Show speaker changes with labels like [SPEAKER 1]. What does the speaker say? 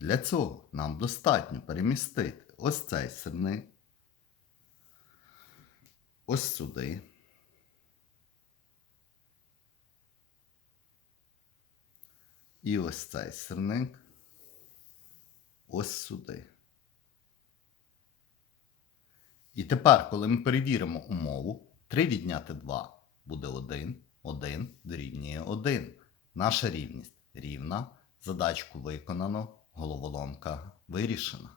[SPEAKER 1] Для цього нам достатньо перемістити ось цей сирник, ось сюди. І ось цей сирник ось сюди. І тепер, коли ми перевіримо умову, 3 відняти 2 буде 1, 1 дорівнює 1. Наша рівність рівна. Задачку виконано, головоломка вирішена.